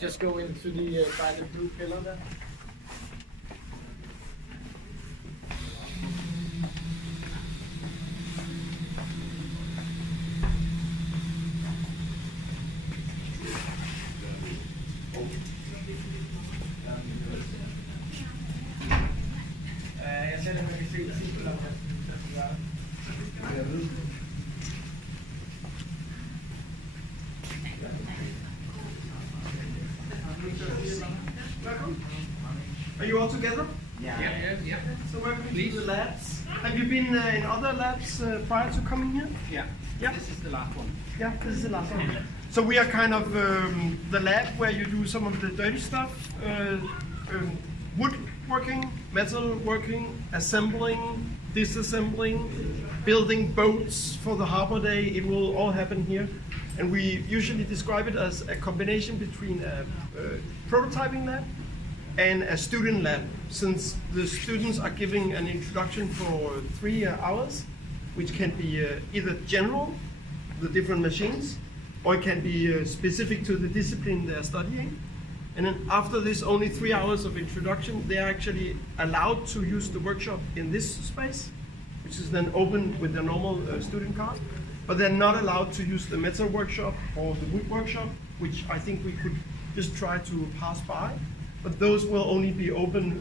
Just go into the by the blue pillar there. Jeg sætter mig i fint til at Are you all together? Yeah. So welcome to the labs. Have you been in other labs prior to coming here? Yeah. This is the last one. Yeah, this is the last one. So we are kind of the lab where you do some of the dirty stuff, woodworking, metal working, assembling, disassembling, building boats for the Harbor Day. It will all happen here. And we usually describe it as a combination between a prototyping lab and a student lab, since the students are giving an introduction for 3 hours, which can be either general, the different machines, or it can be specific to the discipline they're studying. And then after this only 3 hours of introduction, they're actually allowed to use the workshop in this space, which is then open with the normal student card. But they're not allowed to use the metal workshop or the wood workshop, which I think we could just try to pass by. But those will only be open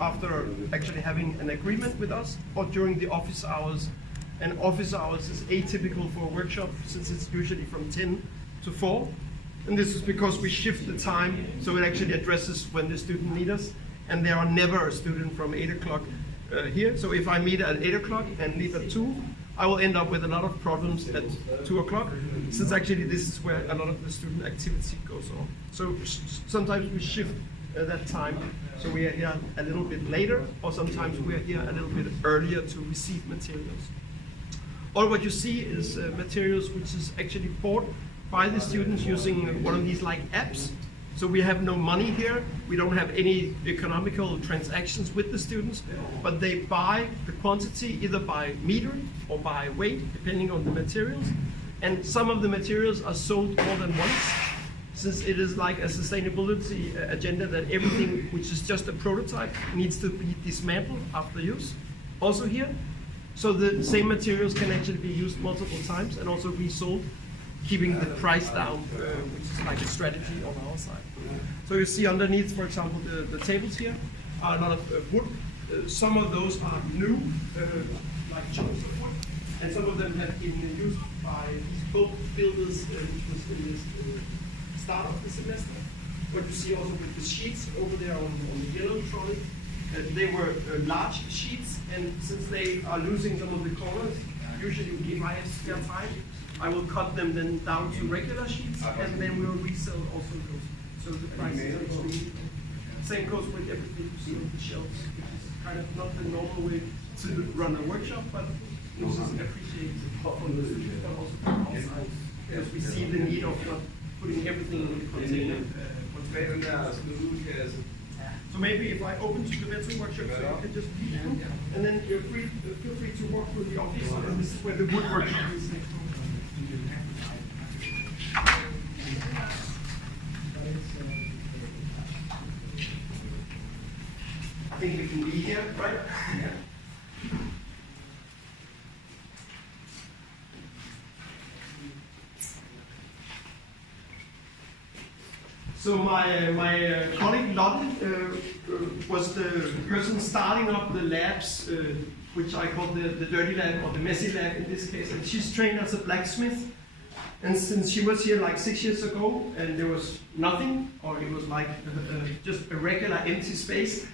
after actually having an agreement with us or during the office hours. And office hours is atypical for a workshop since it's usually from 10 to 4. And this is because we shift the time so it actually addresses when the student needs us. And there are never a student from 8 o'clock here. So if I meet at 8 o'clock and leave at 2, I will end up with a lot of problems at 2 o'clock, since actually this is where a lot of the student activity goes on. So sometimes we shift that time, so we are here a little bit later, or sometimes we are here a little bit earlier to receive materials. All what you see is materials which is actually bought by the students using one of these like apps. So we have no money here, we don't have any economical transactions with the students, but they buy the quantity either by meter or by weight, depending on the materials. And some of the materials are sold more than once, since it is like a sustainability agenda that everything which is just a prototype needs to be dismantled after use. Also here, so the same materials can actually be used multiple times and also resold, keeping the price down, which is like a strategy on our side. So you see underneath, for example, the tables here are a lot of wood. Some of those are new, like chunks of wood, and some of them have been used by these boat builders, which was in this start of the semester. What you see also with the sheets over there on the yellow trolley, they were large sheets, and since they are losing some of the corners, usually if I have spare time, I will cut them then down to regular sheets, and then we'll resell also those. So the price is actually, same goes with everything you see on the shelves, which is kind of not the normal way to run a workshop, but this is appreciated from the students, but also from outside, because we see the need of not putting everything in the container. So maybe if I open to the metal workshop, so you can just peek in, and then you're feel free to walk through the office, and this is where the wood workshop is next door. I think we can be here, right? Yeah. So my colleague Lotte was the person starting up the labs, which I call the dirty lab or the messy lab in this case, and she's trained as a blacksmith. And since she was here like 6 years ago and there was nothing, or it was like just a regular empty space,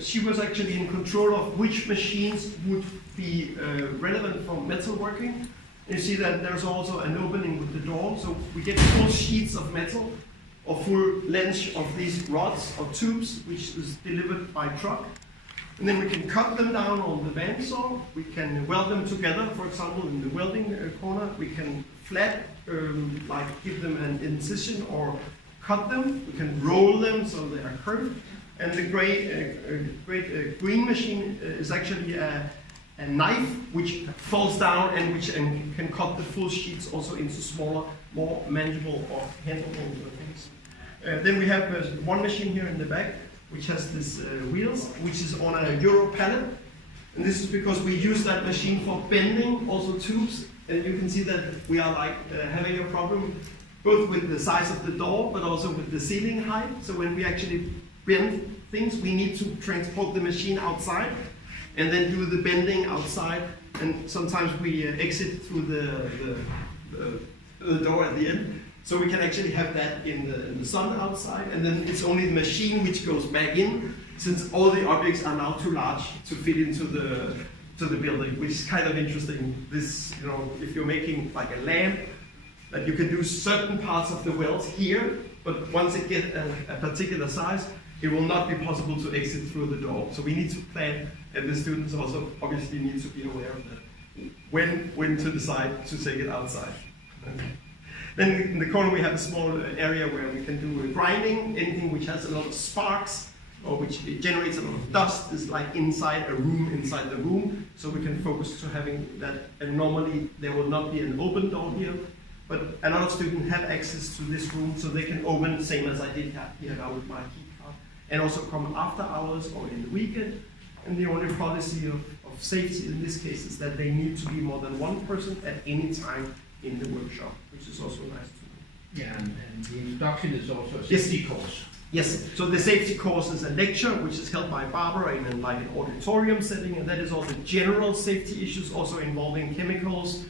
she was actually in control of which machines would be relevant for metal working. You see that there's also an opening with the door, so we get 4 sheets of metal, or full length of these rods or tubes, which is delivered by truck. And then we can cut them down on the bandsaw. We can weld them together, for example, in the welding corner. We can flat, like give them an incision or cut them. We can roll them so they are curved. And the great green machine is actually a knife which falls down and which can cut the full sheets also into smaller, more manageable or handleable things. Then we have one machine here in the back which has this wheels, which is on a Euro pallet. And this is because we use that machine for bending also tubes. And you can see that we are like having a problem both with the size of the door, but also with the ceiling height. So when we actually bend things, we need to transport the machine outside and then do the bending outside. And sometimes we exit through the door at the end. So we can actually have that in the sun outside, and then it's only the machine which goes back in, since all the objects are now too large to fit into the building, which is kind of interesting. This, you know, if you're making like a lamp, that you can do certain parts of the welds here, but once it gets a particular size, it will not be possible to exit through the door. So we need to plan, and the students also obviously need to be aware of that, when to decide to take it outside. Then in the corner we have a small area where we can do grinding. Anything which has a lot of sparks or which generates a lot of dust is like inside a room, inside the room. So we can focus to having that. And normally there will not be an open door here, but a lot of students have access to this room, so they can open the same as I did here now with my key card, and also come after hours or in the weekend. And the only policy of safety in this case is that they need to be more than one person at any time in the workshop, which is also nice to know. Yeah, and the introduction is also a safety course. Yes, so the safety course is a lecture which is held by Barbara in like an auditorium setting, and that is all the general safety issues also involving chemicals,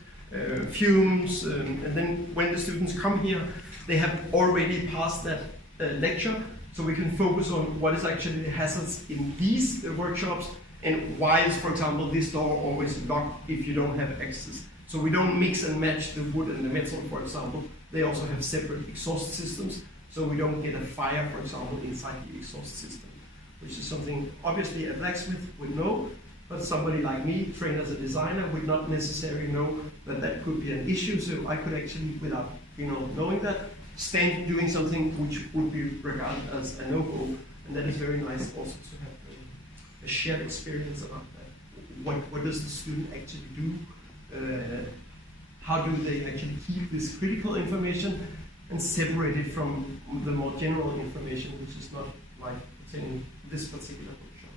fumes, and then when the students come here, they have already passed that lecture, so we can focus on what is actually the hazards in these workshops, and why is, for example, this door always locked if you don't have access. So we don't mix and match the wood and the metal, for example. They also have separate exhaust systems, so we don't get a fire, for example, inside the exhaust system, which is something obviously a blacksmith would know, but somebody like me, trained as a designer, would not necessarily know that that could be an issue. So I could actually, without knowing that, stand doing something which would be regarded as a no-go, and that is very nice also to have a shared experience about that. What does the student actually do? How do they actually keep this critical information and separate it from the more general information, which is not like in this particular workshop.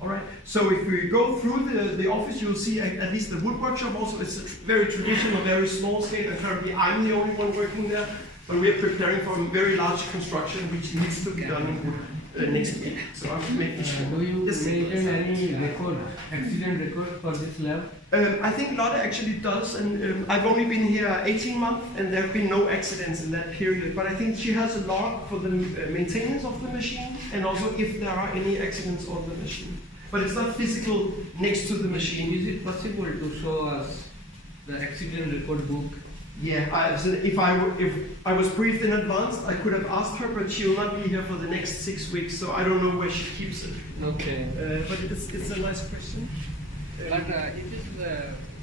All right, so if we go through the office, you'll see at least the wood workshop also is a very traditional, very small scale, and currently I'm the only one working there, but we're preparing for a very large construction which needs to be done in wood. Next week. So I'm making sure. Do you maintain any record, accident record for this lab? I think Lotte actually does, and I've only been here 18 months, and there have been no accidents in that period. But I think she has a log for the maintenance of the machine, and also if there are any accidents on the machine. But it's not physical next to the machine. Is it possible to show us the accident record book? Yeah, if I was briefed in advance, I could have asked her, but she will not be here for the next 6 weeks, so I don't know where she keeps it. Okay. But it's a nice question. But it is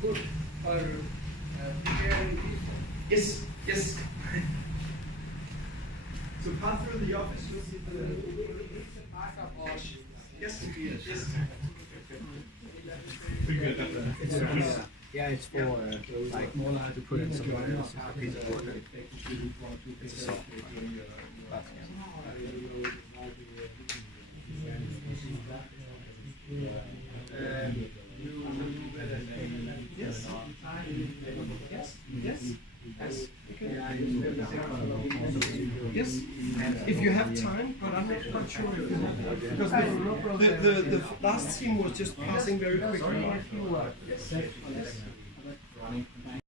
good for preparing this. Yes. So pass through the office, you'll see Yes. Yeah, it's for like to put in some piece of wood. It's a soft part. Yes. Yes, if you have time, but I'm not sure if you have, because the last team was just passing very quickly. Yes.